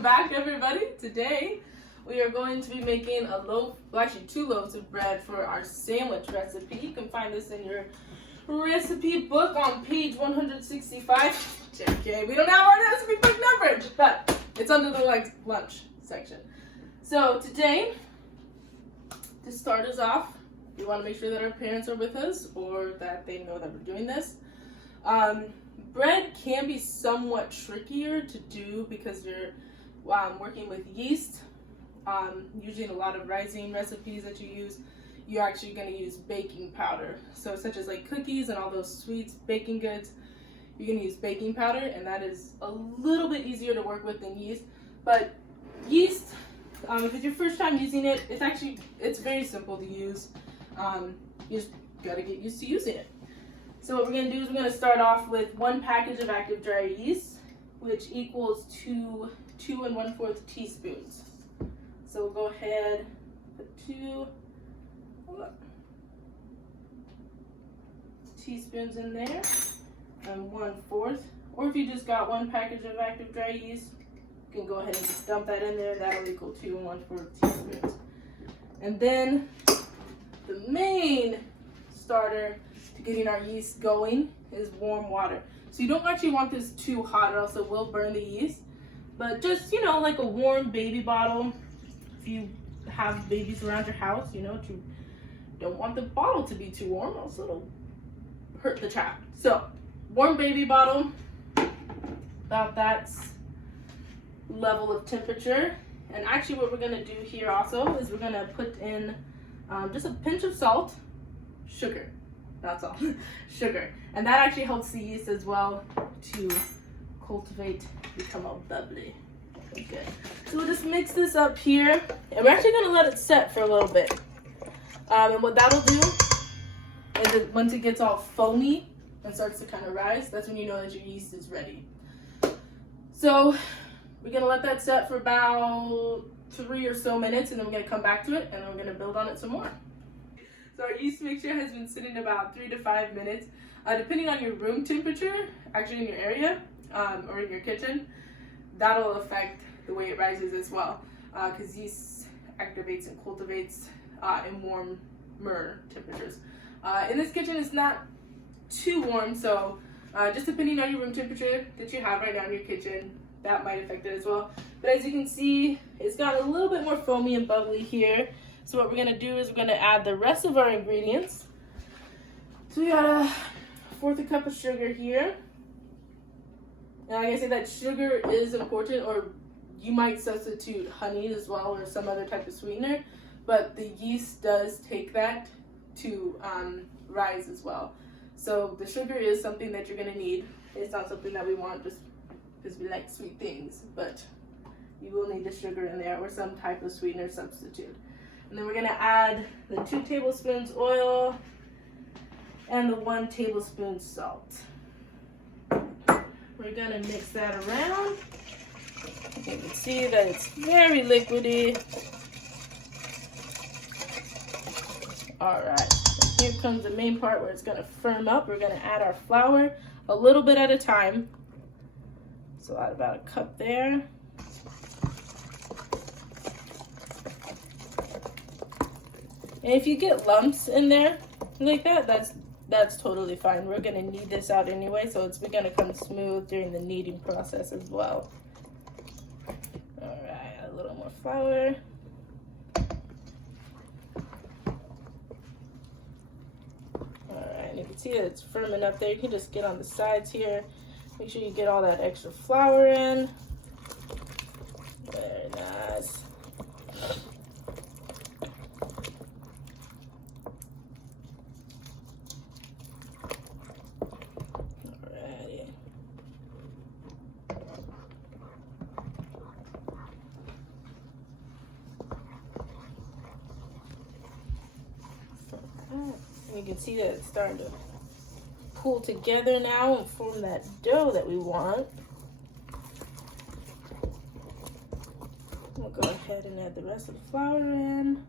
Welcome back, everybody. Today we are going to be making a loaf, well actually 2 loaves of bread for our sandwich recipe. You can find this in your recipe book on page 165. JK, we don't have our recipe book numbered, but it's under the lunch section. So today, to start us off, we want to make sure that our parents are with us or that they know that we're doing this. Bread can be somewhat trickier to do because you're working with yeast. Usually in a lot of rising recipes that you use, you're actually going to use baking powder. So such as like cookies and all those sweets, baking goods, you're going to use baking powder, and that is a little bit easier to work with than yeast. But yeast, if it's your first time using it, it's very simple to use. You just got to get used to using it. So what we're going to do is we're going to start off with 1 package of active dry yeast, which equals 2 1/4 teaspoons. So we'll go ahead, put 2 teaspoons in there, and 1/4. Or if you just got 1 package of active dry yeast, you can go ahead and just dump that in there. That'll equal 2 1/4 teaspoons. And then the main starter to getting our yeast going is warm water. So you don't actually want this too hot or else it will burn the yeast. But just, like a warm baby bottle. If you have babies around your house, you don't want the bottle to be too warm or else it'll hurt the child. So warm baby bottle, about that level of temperature. And actually what we're gonna do here also is we're gonna put in just a pinch of salt, sugar. That's all. Sugar. And that actually helps the yeast as well to cultivate, become all bubbly. Okay, good. So we'll just mix this up here. And we're actually going to let it set for a little bit. And what that'll do is that once it gets all foamy and starts to kind of rise, that's when you know that your yeast is ready. So we're going to let that set for about 3 or so minutes, and then we're going to come back to it, and then we're going to build on it some more. So our yeast mixture has been sitting about 3 to 5 minutes, depending on your room temperature, actually in your area or in your kitchen. That'll affect the way it rises as well, because yeast activates and cultivates in warmer temperatures. In this kitchen, it's not too warm, so just depending on your room temperature that you have right now in your kitchen, that might affect it as well. But as you can see, it's got a little bit more foamy and bubbly here. So what we're going to do is we're going to add the rest of our ingredients. So we got 1/4 cup of sugar here. Now, like I said, that sugar is important, or you might substitute honey as well or some other type of sweetener, but the yeast does take that to rise as well. So the sugar is something that you're going to need. It's not something that we want just because we like sweet things, but you will need the sugar in there or some type of sweetener substitute. And then we're going to add the 2 tablespoons oil and the 1 tablespoon salt. We're going to mix that around. You can see that it's very liquidy. Alright, so here comes the main part where it's going to firm up. We're going to add our flour a little bit at a time. So add about a cup there. And if you get lumps in there like that, that's totally fine. We're going to knead this out anyway, so it's going to come smooth during the kneading process as well. Alright, a little more flour. Alright, and you can see that it's firming up there. You can just get on the sides here. Make sure you get all that extra flour in. Very nice. You can see that it's starting to pull together now and form that dough that we want. We'll go ahead and add the rest of the flour in.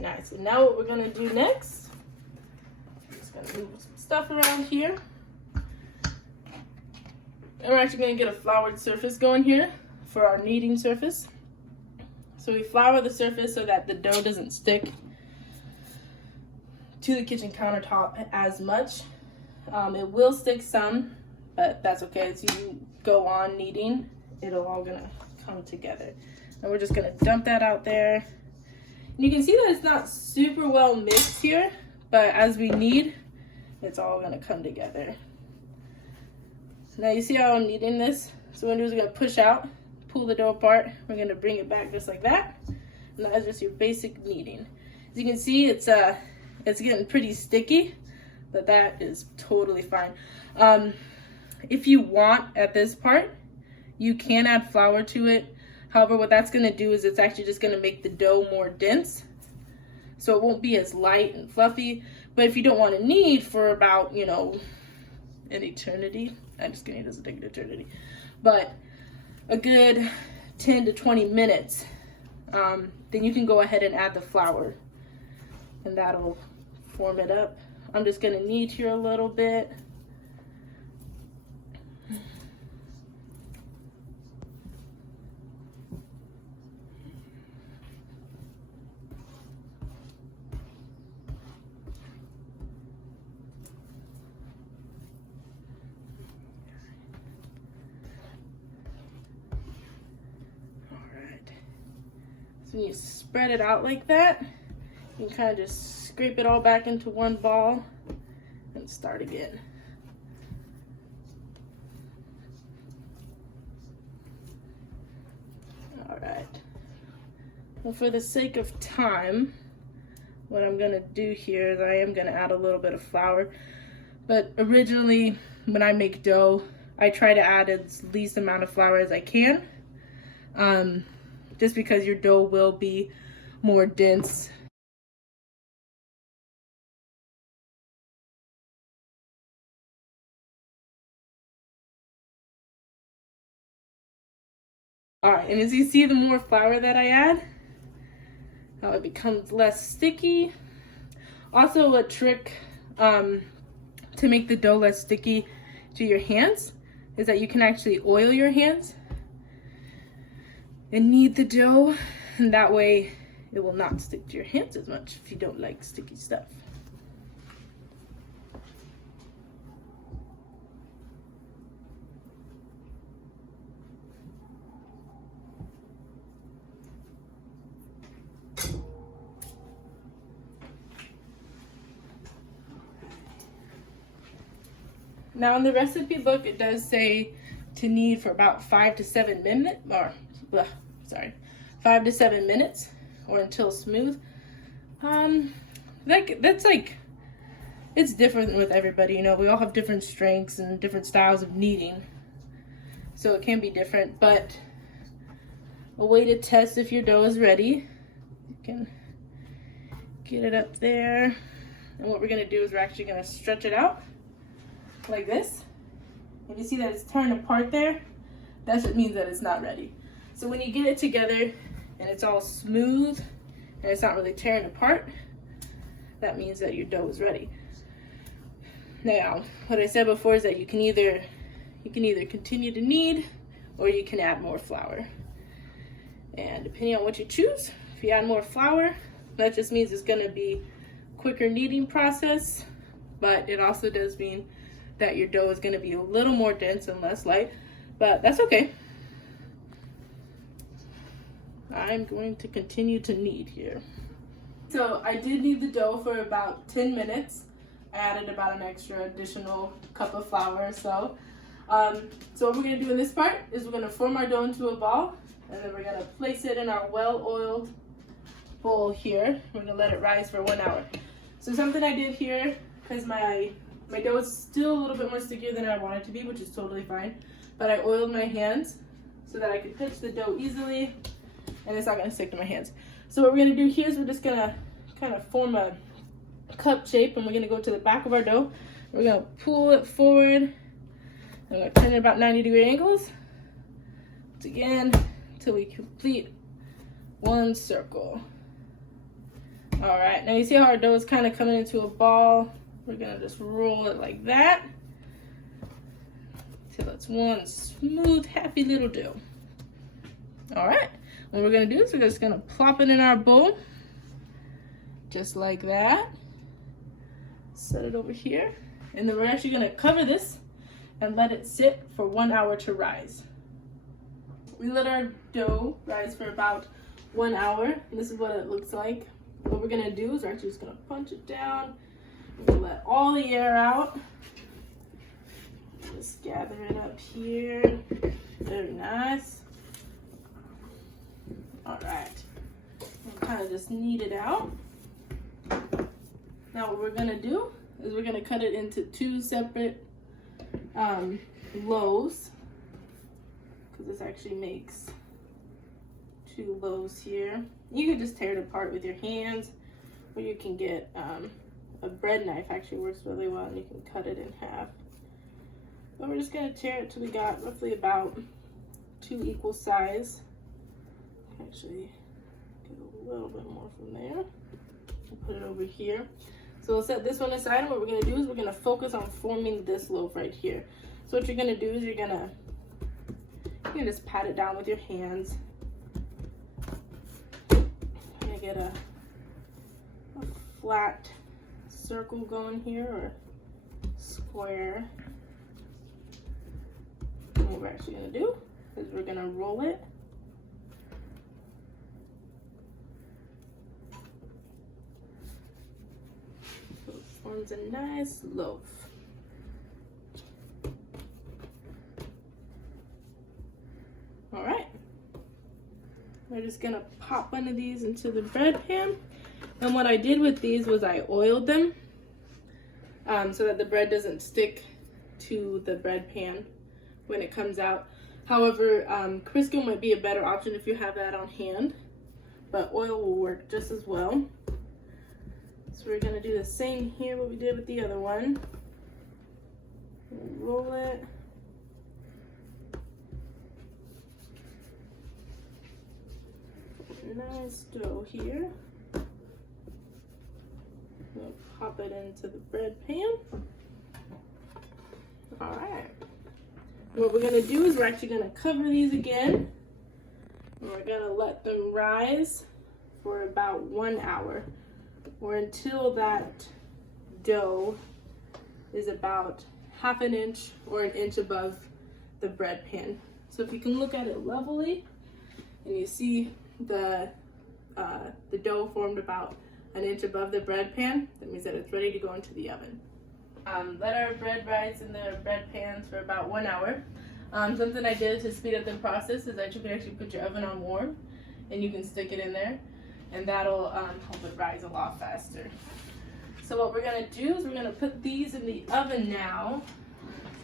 Very nice. And now what we're gonna do next, I'm just gonna move some stuff around here. And we're actually gonna get a floured surface going here for our kneading surface. So we flour the surface so that the dough doesn't stick to the kitchen countertop as much. It will stick some, but that's okay. As you go on kneading, it'll all gonna come together. And we're just gonna dump that out there. And you can see that it's not super well mixed here, but as we knead, it's all gonna come together. Now you see how I'm kneading this? So what I'm gonna do is gonna push out, pull the dough apart. We're gonna bring it back just like that. And that's just your basic kneading. As you can see, it's getting pretty sticky, but that is totally fine. If you want at this part, you can add flour to it. However, what that's gonna do is it's actually just gonna make the dough more dense. So it won't be as light and fluffy. But if you don't want to knead for about, you know, an eternity, I'm just kidding, it doesn't take an eternity, but a good 10 to 20 minutes, then you can go ahead and add the flour and that'll form it up. I'm just gonna knead here a little bit. So when you spread it out like that, you can kind of just scrape it all back into one ball and start again. All right. Well, for the sake of time, what I'm gonna do here is I am gonna add a little bit of flour. But originally, when I make dough, I try to add as least amount of flour as I can. Just because your dough will be more dense. All right, and as you see, the more flour that I add, how it becomes less sticky. Also, a trick to make the dough less sticky to your hands is that you can actually oil your hands and knead the dough, and that way it will not stick to your hands as much if you don't like sticky stuff. Now in the recipe book, it does say to knead for about 5 to 7 minutes, or 5 to 7 minutes, or until smooth. That's like, it's different with everybody, you know, we all have different strengths and different styles of kneading. So it can be different, but a way to test if your dough is ready, you can get it up there. And what we're gonna do is we're actually gonna stretch it out like this. If you see that it's turned apart there, that just means that it's not ready. So when you get it together and it's all smooth and it's not really tearing apart, that means that your dough is ready. Now, what I said before is that you can either continue to knead or you can add more flour. And depending on what you choose, if you add more flour, that just means it's gonna be quicker kneading process, but it also does mean that your dough is gonna be a little more dense and less light, but that's okay. I'm going to continue to knead here. So I did knead the dough for about 10 minutes. I added about an extra additional cup of flour or so. So what we're gonna do in this part is we're gonna form our dough into a ball, and then we're gonna place it in our well-oiled bowl here. We're gonna let it rise for 1 hour. So something I did here, because my dough is still a little bit more stickier than I want it to be, which is totally fine, but I oiled my hands so that I could pitch the dough easily and it's not gonna stick to my hands. So what we're gonna do here is we're just gonna kind of form a cup shape, and we're gonna go to the back of our dough. We're gonna pull it forward, and we're gonna turn it about 90-degree angles. Once again, until we complete one circle. All right, now you see how our dough is kind of coming into a ball. We're gonna just roll it like that till it's one smooth, happy little dough. All right, what we're gonna do is we're just gonna plop it in our bowl, just like that. Set it over here, and then we're actually gonna cover this and let it sit for 1 hour to rise. We let our dough rise for about 1 hour, and this is what it looks like. What we're gonna do is we're actually just gonna punch it down. We're gonna let all the air out. Just gather it up here. Very nice. All right. And kind of just knead it out. Now what we're gonna do is we're gonna cut it into 2 separate loaves, because this actually makes 2 loaves here. You can just tear it apart with your hands, or you can get a bread knife. Actually works really well, and you can cut it in half. But we're just gonna tear it till we got roughly about 2 equal size. Actually, get a little bit more from there. Put it over here. So we'll set this one aside, and what we're gonna do is we're gonna focus on forming this loaf right here. So what you're gonna do is you're gonna just pat it down with your hands. You're gonna get a flat circle going here, or square. And what we're actually gonna do is we're gonna roll it. So it forms a nice loaf. All right, we're just gonna pop one of these into the bread pan. And what I did with these was I oiled them so that the bread doesn't stick to the bread pan when it comes out. However, Crisco might be a better option if you have that on hand, but oil will work just as well. So we're gonna do the same here, what we did with the other one. Roll it. Nice dough here. We'll pop it into the bread pan. All right. What we're gonna do is we're actually gonna cover these again. And we're gonna let them rise for about 1 hour, or until that dough is about 1/2 inch or 1 inch above the bread pan. So if you can look at it levelly, and you see the dough formed about 1 inch above the bread pan, that means that it's ready to go into the oven. Let our bread rise in the bread pans for about 1 hour. Something I did to speed up the process is that you can actually put your oven on warm, and you can stick it in there, and that'll help it rise a lot faster. So what we're gonna do is we're gonna put these in the oven now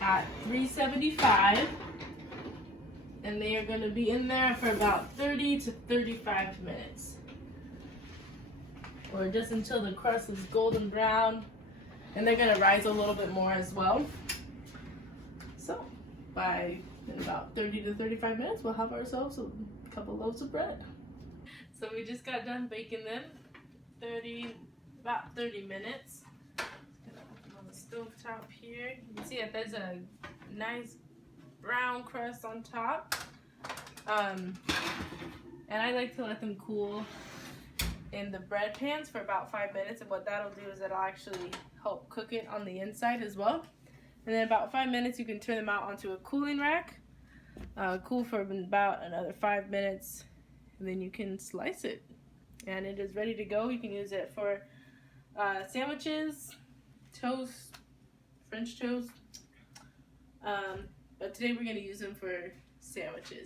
at 375. And they are going to be in there for about 30 to 35 minutes. Or just until the crust is golden brown. And they're going to rise a little bit more as well. So, in about 30 to 35 minutes, we'll have ourselves a couple loaves of bread. So we just got done baking them. About 30 minutes. Just gonna put them on the stove top here. You can see that there's a nice brown crust on top, and I like to let them cool in the bread pans for about 5 minutes, and what that'll do is it'll actually help cook it on the inside as well. And then about 5 minutes you can turn them out onto a cooling rack, cool for about another 5 minutes, and then you can slice it, and it is ready to go. You can use it for sandwiches, toast, French toast, but today we're going to use them for sandwiches.